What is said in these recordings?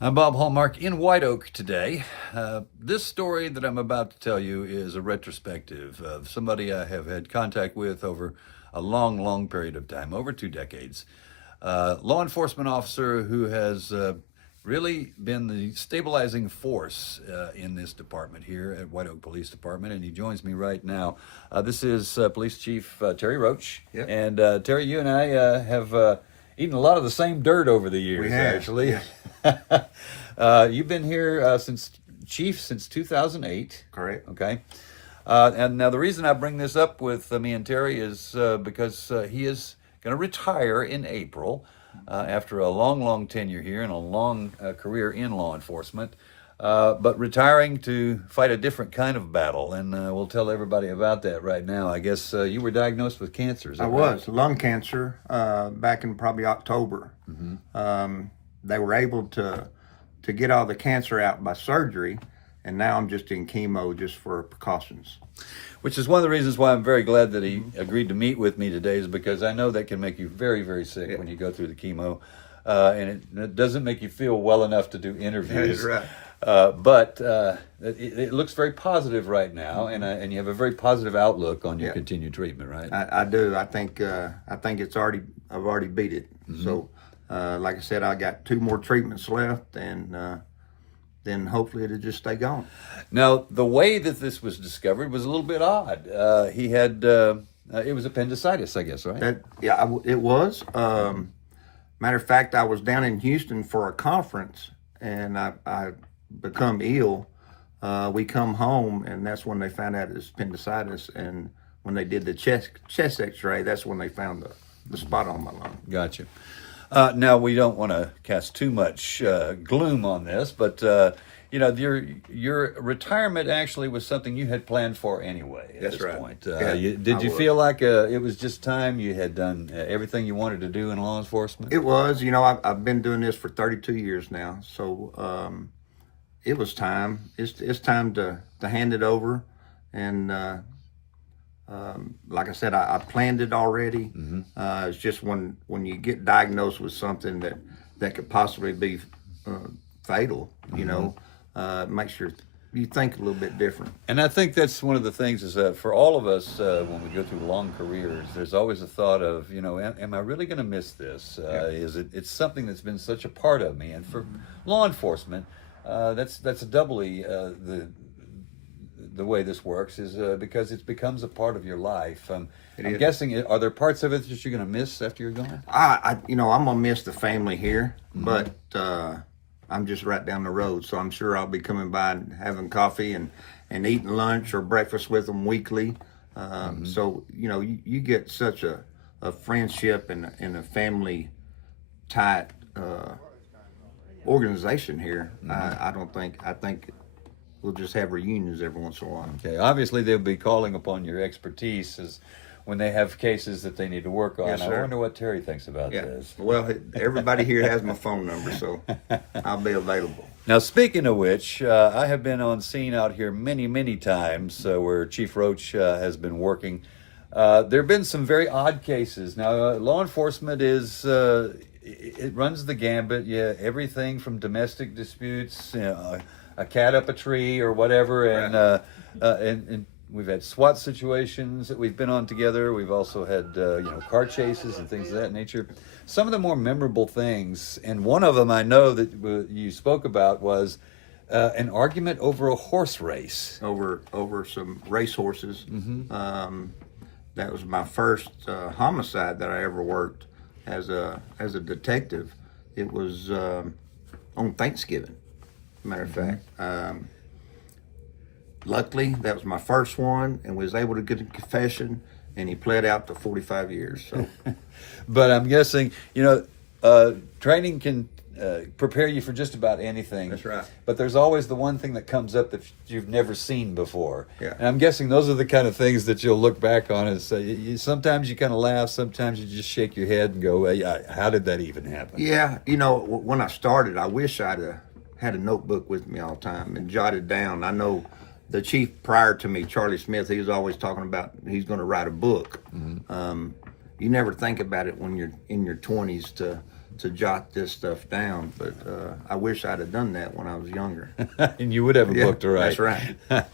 I'm Bob Hallmark in White Oak today. This story that I'm about to tell you is a retrospective of somebody I have had contact with over a long, long period of time, over 2 decades. Law enforcement officer who has really been the stabilizing force in this department here at White Oak Police Department, and he joins me right now. This is Police Chief Terry Roach. Yep. And Terry, you and I have eaten a lot of the same dirt over the years, We have, actually. yeah. You've been here since Chief since 2008. Correct. Okay. And now the reason I bring this up with me and Terry is because he is going to retire in April after a long, long tenure here and a long career in law enforcement. But retiring to fight a different kind of battle, and we'll tell everybody about that right now. I guess you were diagnosed with cancer. Is that I right? was lung cancer back in probably October. They were able to get all the cancer out by surgery, and now I'm just in chemo just for precautions. Which is one of the reasons why I'm very glad that he agreed to meet with me today, is because I know that can make you very, very sick Yeah. when you go through the chemo, and it doesn't make you feel well enough to do interviews. That's right. But it looks very positive right now, and you have a very positive outlook on your Yeah. continued treatment, right? I do. I think I've already beat it. So, like I said, I got 2 more treatments left, and then hopefully it'll just stay gone. Now, the way that this was discovered was a little bit odd. He had it was appendicitis, I guess, right? It was. Matter of fact, I was down in Houston for a conference, and I become ill. We come home, and that's when they found out it's appendicitis. And when they did the chest X-ray, that's when they found the spot on my lung. Gotcha. Now, we don't want to cast too much gloom on this, but your retirement actually was something you had planned for anyway at That's this right. point. Yeah, Did I you was. feel like it was just time? You had done everything you wanted to do in law enforcement? It was. I've been doing this for 32 years now, so it was time. It's time to hand it over, and like I said, I planned it already. It's just when you get diagnosed with something that could possibly be fatal, it makes you think a little bit different. And I think that's one of the things is that for all of us, when we go through long careers, there's always a thought of, am I really going to miss this? It's something that's been such a part of me. And for law enforcement, that's doubly the way this works is because it becomes a part of your life. I'm is. guessing, are there parts of it that you're going to miss after you're gone? I'm gonna miss the family here, but I'm just right down the road, so I'm sure I'll be coming by and having coffee and eating lunch or breakfast with them weekly. So you get such a friendship and a family tight organization here. I think we'll just have reunions every once in a while. Okay, obviously they'll be calling upon your expertise as when they have cases that they need to work on. Yes, I sir. wonder what Terry thinks about Yeah. this. Well, everybody here has my phone number, so I'll be available. Now, speaking of which, I have been on scene out here many, many times where Chief Roach has been working. There have been some very odd cases. Now, law enforcement it runs the gambit. Yeah, everything from domestic disputes, a cat up a tree or whatever, and we've had SWAT situations that we've been on together. We've also had car chases and things of that nature. Some of the more memorable things, and one of them I know that you spoke about was an argument over a horse race. Over some race horses. That was my first homicide that I ever worked as a detective. It was on Thanksgiving. Matter of fact, luckily that was my first one, and was able to get a confession, and he pled out to 45 years. So, But I'm guessing training can prepare you for just about anything. That's right. But there's always the one thing that comes up that you've never seen before. Yeah. And I'm guessing those are the kind of things that you'll look back on and say, sometimes you kind of laugh, sometimes you just shake your head and go, how did that even happen? yeah, when I started, I wish I'd had a notebook with me all the time and jotted down. I know the chief prior to me, Charlie Smith, he was always talking about he's going to write a book. You never think about it when you're in your 20s to to jot this stuff down, but I wish I'd have done that when I was younger. And you would have a book to write. That's right. All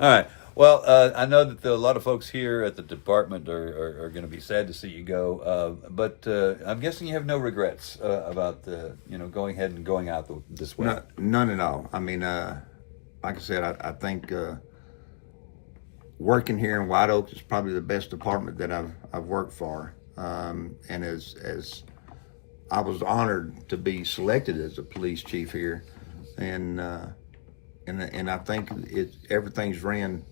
right. Well, I know that a lot of folks here at the department are going to be sad to see you go, but I'm guessing you have no regrets about going ahead and going out this way. None at all. I mean, like I said, I think working here in White Oak is probably the best department that I've worked for, and as I was honored to be selected as a police chief here, and I think everything's ran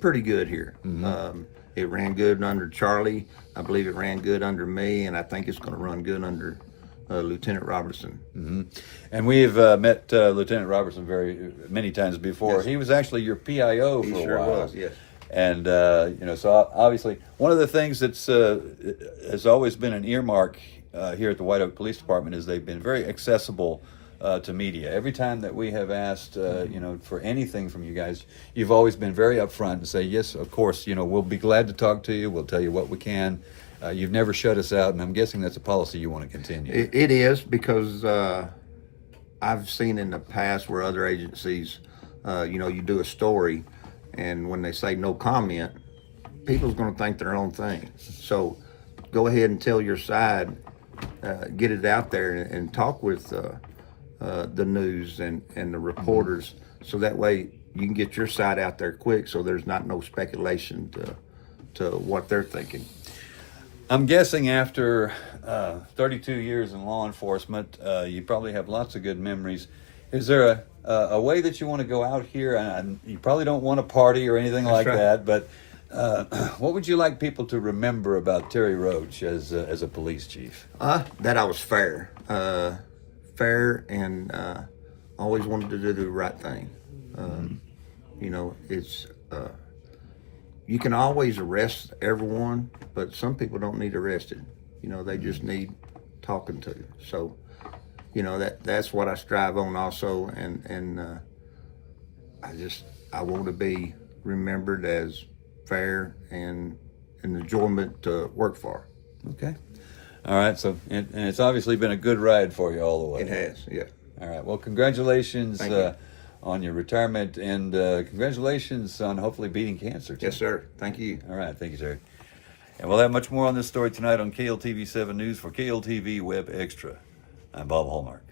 pretty good here. Mm-hmm. It ran good under Charlie. I believe it ran good under me, and I think it's going to run good under Lieutenant Robertson. Mm-hmm. And we've met Lieutenant Robertson many times before. Yes. He was actually your PIO for a while. He sure was, yes. And so obviously one of the things that's has always been an earmark here at the White Oak Police Department is they've been very accessible to media. Every time that we have asked, for anything from you guys, you've always been very upfront and say, yes, of course, we'll be glad to talk to you. We'll tell you what we can. You've never shut us out, and I'm guessing that's a policy you want to continue. It is, because I've seen in the past where other agencies, you do a story, and when they say no comment, people's going to think their own thing. So go ahead and tell your side, get it out there, and talk with the news and the reporters, so that way you can get your side out there quick, so there's not no speculation to what they're thinking. I'm guessing after 32 years in law enforcement, you probably have lots of good memories. Is there a way that you want to go out here? And you probably don't want a party or anything like that, but what would you like people to remember about Terry Roach as a police chief? That I was fair. And always wanted to do the right thing. It's you can always arrest everyone, but some people don't need arrested. They just need talking to. So, that's what I strive on also, and I want to be remembered as fair and an enjoyment to work for. Okay. All right, so and it's obviously been a good ride for you all the way. It has, yeah. All right, well, congratulations Thank you. On your retirement, and congratulations on hopefully beating cancer, too. Yes, sir. Thank you. All right, thank you, Terry. And we'll have much more on this story tonight on KLTV 7 News for KLTV Web Extra. I'm Bob Hallmark.